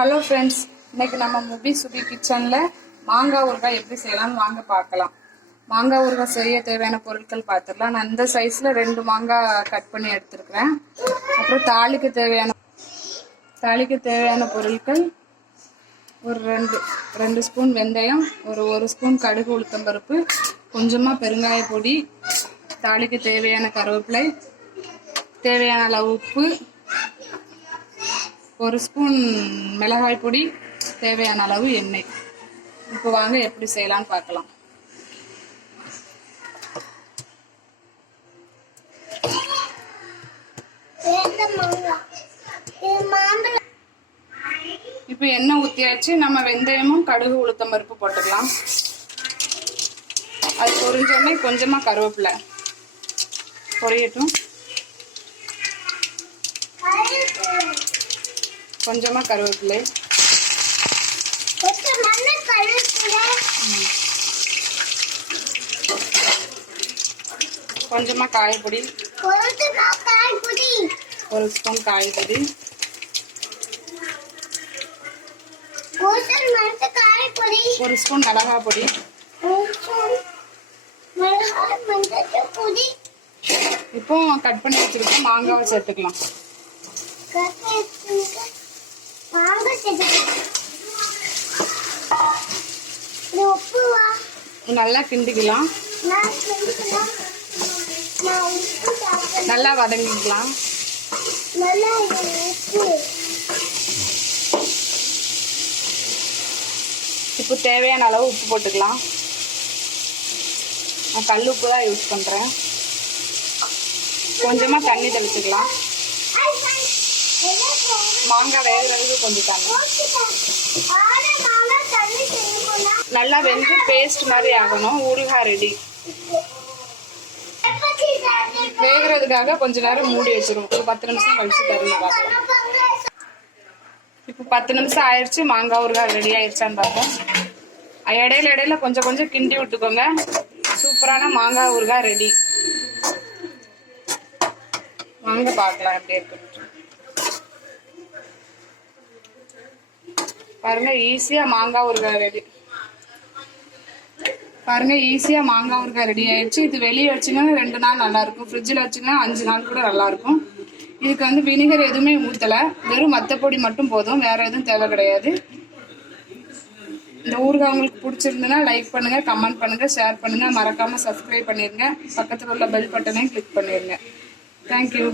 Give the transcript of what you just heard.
Hello friends, இன்னைக்கு நம்ம முபி சுபி கிச்சனில் மாங்காய் ஊறுகாய் எப்படி செய்யலாம்னு வாங்க பார்க்கலாம். மாங்காய் ஊறுகாய் செய்ய தேவையான பொருட்கள் பார்த்துடலாம். நான் இந்த சைஸில் 2 மாங்காய் கட் பண்ணி எடுத்துருக்கிறேன். அப்புறம் தாளிக்கு தேவையான பொருட்கள் ஒரு 2 ஸ்பூன் வெந்தயம், ஒரு ஸ்பூன் கடுகு உளுத்தம்பருப்பு, கொஞ்சமாக பெருங்காய பொடி, தாளிக்கு தேவையான கருவேப்பிலை, தேவையான அளவு உப்பு, 1 ஸ்பூன் மிளகாய் பொடி, தேவையான அளவு எண்ணெய். இப்போ வாங்க எப்படி செய்யலாம்னு பார்க்கலாம். இப்போ எண்ணெய் ஊற்றியாச்சு. நம்ம வெந்தயமும் கடுகு உளுத்தம் பருப்பு போட்டுக்கலாம். அது பொரிஞ்சோடனே கொஞ்சமாக கருவேப்பிலை பொரியட்டும். கொஞ்சமாக கருவேப்பிலை, கொஞ்சமாக காயப்பொடி, 1 ஸ்பூன் காயப்பொடி, 1 ஸ்பூன் மிளகாய் பொடி, இப்போ கட் பண்ணி வச்சிருக்கோம் மாங்காவை சேர்த்துக்கலாம். நல்லா கிண்டிக்கலாம், நல்லா வதங்கிக்கலாம். இப்போ தேவையான அளவு உப்பு போட்டுக்கலாம். நான் கல் உப்பு தான் யூஸ் பண்ணுறேன். கொஞ்சமாக தண்ணி தெளிச்சுக்கலாம். மாங்காய் வேகிறதுக்கு கொஞ்சம் தண்ணி. நல்லா வெந்து பேஸ்ட் மாதிரி ஆகணும். ஊறுகாய் ரெடி. வேகிறதுக்காக கொஞ்ச நேரம் மூடி வச்சிரும். ஒரு 10 நிமிஷம் கழிச்சு தருங்க பார்க்கலாம். இப்போ 10 நிமிஷம் ஆயிடுச்சு. மாங்காய் ஊறுகாய் ரெடி ஆயிடுச்சான்னு பார்ப்போம். இடையில கொஞ்சம் கிண்டி விட்டுக்கோங்க. சூப்பரான மாங்காய் ஊறுகாய் ரெடி. வாங்க பார்க்கலாம் எப்படி இருக்கு. பாருங்க, ஈஸியா மாங்காய் ஊறுகாய் ரெடி. பாருங்க, ஈஸியா மாங்காய் ஊறுகாய் ரெடி ஆயிடுச்சு. இது வெளியே வச்சுங்கன்னா 2 நாள் நல்லா இருக்கும். ஃப்ரிட்ஜில் வச்சுங்கன்னா 5 நாள் கூட நல்லா இருக்கும். இதுக்கு வந்து வினிகர் எதுவுமே ஊற்றல, வெறும் மத்தப்பொடி மட்டும் போதும். வேற எதுவும் தேவை கிடையாது. இந்த ஊறுகாய் உங்களுக்கு பிடிச்சிருந்ததுன்னா லைக் பண்ணுங்க, கமெண்ட் பண்ணுங்க, ஷேர் பண்ணுங்க. மறக்காம சப்ஸ்கிரைப் பண்ணிருங்க. பக்கத்தில் உள்ள பெல் பட்டனையும் கிளிக் பண்ணிருங்க. தேங்க்யூ.